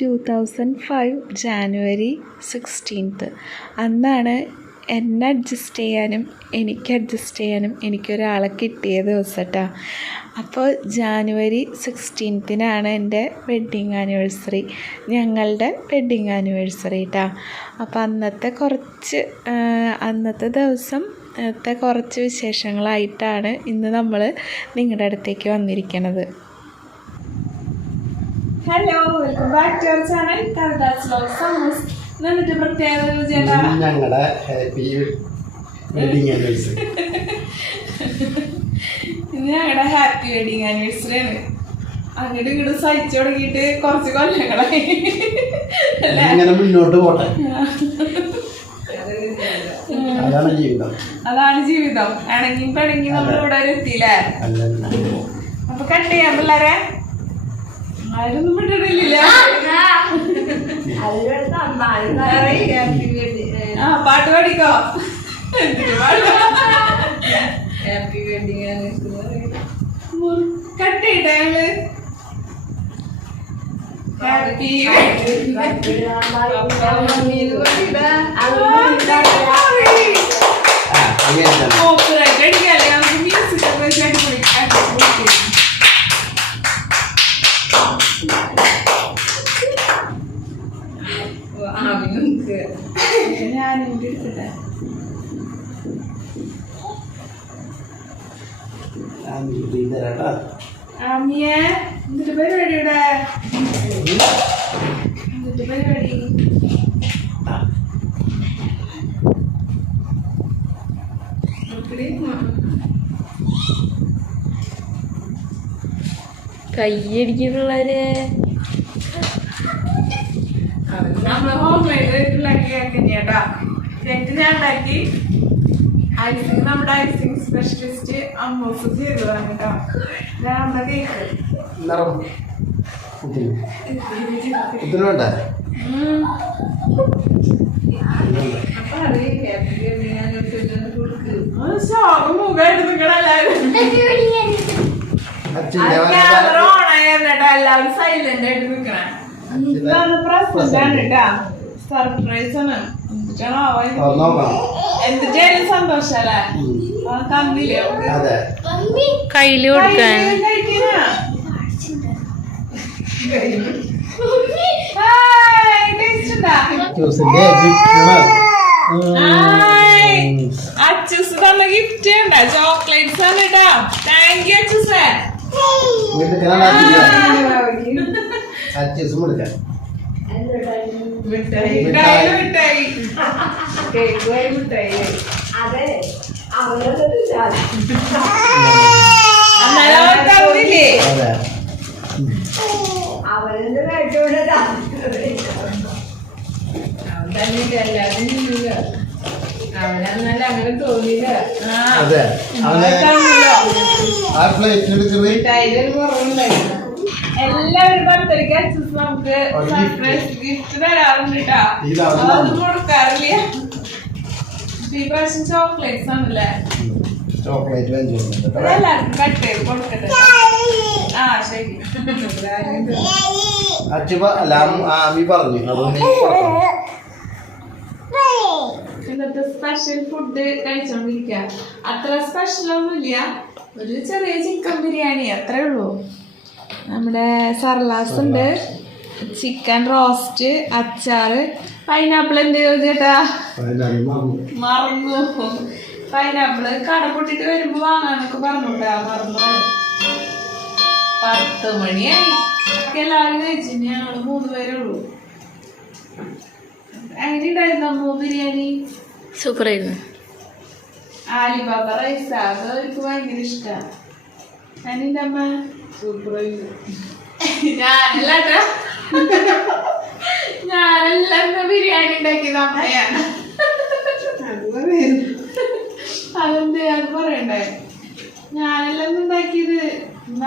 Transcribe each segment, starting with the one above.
2005 ജാനുവരി 16 അന്നാണ് എന്നെ അഡ്ജസ്റ്റ് ചെയ്യാനും എനിക്കൊരാളെ കിട്ടിയ ദിവസം കേട്ടോ. അപ്പോൾ ജാനുവരി 16 എൻ്റെ വെഡ്ഡിങ് ആനിവേഴ്സറി, ഞങ്ങളുടെ വെഡ്ഡിങ് ആനിവേഴ്സറി കേട്ടോ. അപ്പോൾ അന്നത്തെ ദിവസത്തെ കുറച്ച് വിശേഷങ്ങളായിട്ടാണ് ഇന്ന് നമ്മൾ നിങ്ങളുടെ അടുത്തേക്ക് വന്നിരിക്കുന്നത്. Hello, welcome back to our channel Kavitha's vlogs summers. എന്നിട്ട് പ്രത്യേകത ചേട്ടാ, ഞങ്ങളുടെ ഹാപ്പി വെഡിങ് ആനിവേഴ്സറി. ഇന്ന് ഞങ്ങളുടെ ഹാപ്പി വെഡിങ് ആനിവേഴ്സറി ആണ്. അങ്ങോട്ട് ഇങ്ങോട്ട് സഹിച്ചു തുടങ്ങിയിട്ട് കുറച്ച് കൊല്ലങ്ങളായി. അങ്ങനെ മുന്നോട്ട് പോട്ടെ, അതാണ് ജീവിതം. ഇണങ്ങി പിണങ്ങി നമ്മൾ ഇവിടെ വരെ എത്തിയില്ലേ. അപ്പൊ കട്ട് ചെയ്യാം പിള്ളേരെ. ആരൊന്നും വിട്ടിട്ടില്ല. പാട്ട് പാടിക്കോ. കട്ട് ചെയ്യട്ടെ ഞങ്ങള്. ഹാപ്പി കോപ്പറേറ്റ് അടിക്കാല്ലേ നമുക്ക് മ്യൂസിക് ഒക്കെ വെച്ച് അടിപൊളി. ഞാനിവിടെ എടുക്കട്ടെ. ആമിയെ എന്നിട്ട് പരിപാടി ഇവിടെ പരിപാടി കയ്യടിക്കുള്ളവര് നമ്മള് ഹോം മെയ്ഡ് ആയിട്ടുള്ള കേക്ക് തന്നെയാട്ടാ. കേക്ക് ഞാൻ ഉണ്ടാക്കി. ഐസിങ് നമ്മുടെ ഐസിങ് സ്പെഷ്യലിസ്റ്റ് അമ്മൂസ് ചെയ്തതാണ് കേട്ടോ. ഞാൻ നമ്മുടെ കേക്ക് ശോകം മുഖമായിട്ട് നിൽക്കണം എല്ലാവരും. ക്യാമറ ഓൺ ആയിരുന്നേട്ടാ, എല്ലാവരും സൈലന്റ് ആയിട്ട് നിൽക്കണേ. പ്രസന്റാണ് കേട്ടാ, സർപ്രൈസ് ആണ്. എന്തിട്ടായാലും സന്തോഷല്ലേ. തന്നില്ലേ കയ്യില് കൊടുക്കാൻ. അച്ചൂസ് തന്ന ഗിഫ്റ്റ് ഉണ്ട്, ചോക്ലേറ്റ്സ് ആണ് കേട്ടാ. താങ്ക് യു അച്ചൂസേ. മിഠായി മിഠായി കേക്ക് മിഠായി. അതെ തന്നില്ലേ അവരുടെ അവനല്ല അങ്ങനെ തോന്നിയില്ല. മിഠായിലൊരു കുറവുണ്ടായിരുന്നു. എല്ലാവരും ബർത്ത്ഡേക്ക് അച്ഛൻ നമുക്ക് സർപ്രൈസ് ഗിഫ്റ്റ് തരാറുണ്ട് കേട്ടോ. അതൊന്നും കൊടുക്കാറില്ല. ഈ പ്രാവശ്യം ചോക്ലേറ്റ്സ് ആണല്ലേ. എല്ലാവർക്കും കട്ട് ചെയ്ത് കൊടുക്കട്ടെ. ആ ശരി. ഇന്നത്തെ സ്പെഷ്യൽ ഫുഡ് കഴിച്ചോണ്ടിരിക്ക. അത്ര സ്പെഷ്യലൊന്നുമില്ല, ഒരു ചെറിയ ചിക്കൻ ബിരിയാണി അത്രേ ഉള്ളൂ. നമ്മുടെ സർലാസ് ഉണ്ട്, ചിക്കൻ റോസ്റ്റ്, അച്ചാറ്, പൈനാപ്പിൾ. എന്ത് ചേട്ടാ മറന്നു. പൈനാപ്പിള് കട പൊട്ടിട്ട് വരുമ്പോ വാങ്ങാനൊക്കെ പറഞ്ഞോട്ടാ, മറന്നു. 10 മണിയായി. എല്ലാവരും കഴിച്ചു, ഞങ്ങള് 3 പേരേ ഉള്ളൂ. എങ്ങനെയുണ്ടായിരുന്നു അമ്മ ബിരിയാണി? സൂപ്പറായിരുന്നു. ആലിബാബ റൈസ് അത് അവർക്ക് ഭയങ്കര ഇഷ്ടമാണ്. ഞാനെന്റെ അമ്മ സൂപ്പറായിരുന്നു. ഞാനെല്ലാം ബിരിയാണി ഉണ്ടാക്കിയത് അമ്മയാണ്. അതെന്ത് അത് പറയണ്ടേ. ഞാനെല്ലാം ഉണ്ടാക്കിയത്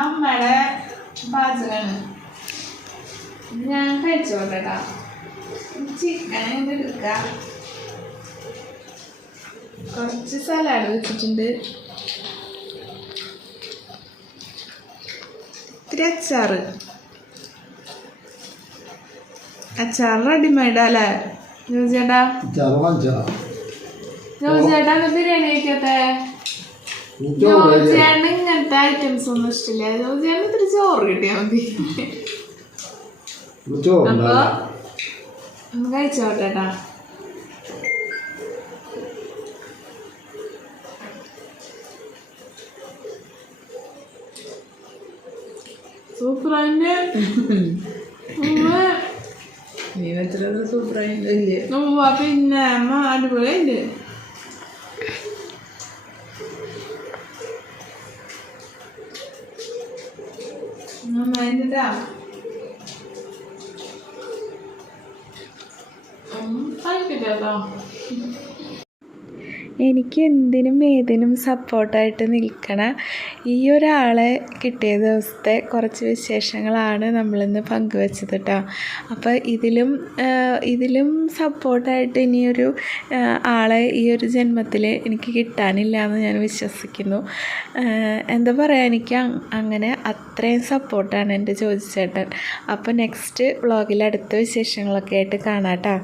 അമ്മയുടെ പാചകമാണ്. ഞാൻ കഴിച്ചോട്ടെട്ടാ. ചിക്കൻ എടുക്കാം. കുറച്ച് സലാഡ് വെച്ചിട്ടുണ്ട്, ഇത്തിരി അച്ചാറ്, അച്ചാർ റെഡിമെയ്ഡാ അല്ലേ ജോസിയേട്ടാ? ജോസിയേട്ടാ ബിരിയാണി കഴിക്കത്തെ? ജോസിയേട്ടന് ഇങ്ങനത്തെ ഐറ്റംസ് ഒന്നും ഇഷ്ടമില്ല. ജോസിയേട്ടന് ഇത്തിരി ചോറ് കിട്ടിയാൽ മതി. അപ്പൊ ഒന്ന് കഴിച്ചോട്ടേട്ടാ. സൂപ്പറായില്ലേ? നീ വെച്ചത് സൂപ്പറായില്ലേ? പിന്നെ അടിപൊളിയായില്ലേ? നന്നായിട്ടാ. കഴിക്കട്ടോ. എനിക്ക് എന്തിനും ഏതിനും സപ്പോർട്ടായിട്ട് നിൽക്കണ ഈ ഒരാളെ കിട്ടിയ ദിവസത്തെ കുറച്ച് വിശേഷങ്ങളാണ് നമ്മളിന്ന് പങ്കുവെച്ചത് കേട്ടോ. അപ്പോൾ ഇതിലും സപ്പോർട്ടായിട്ട് ഇനിയൊരു ആളെ ഈ ഒരു ജന്മത്തിൽ എനിക്ക് കിട്ടാനില്ല എന്ന് ഞാൻ വിശ്വസിക്കുന്നു. എന്താ പറയുക, എനിക്ക് അങ്ങനെ അത്രയും സപ്പോർട്ടാണ് എൻ്റെ ജോജി ചേട്ടൻ. അപ്പോൾ നെക്സ്റ്റ് വ്ളോഗിൽ അടുത്ത വിശേഷങ്ങളൊക്കെ ആയിട്ട് കാണാം കേട്ടോ.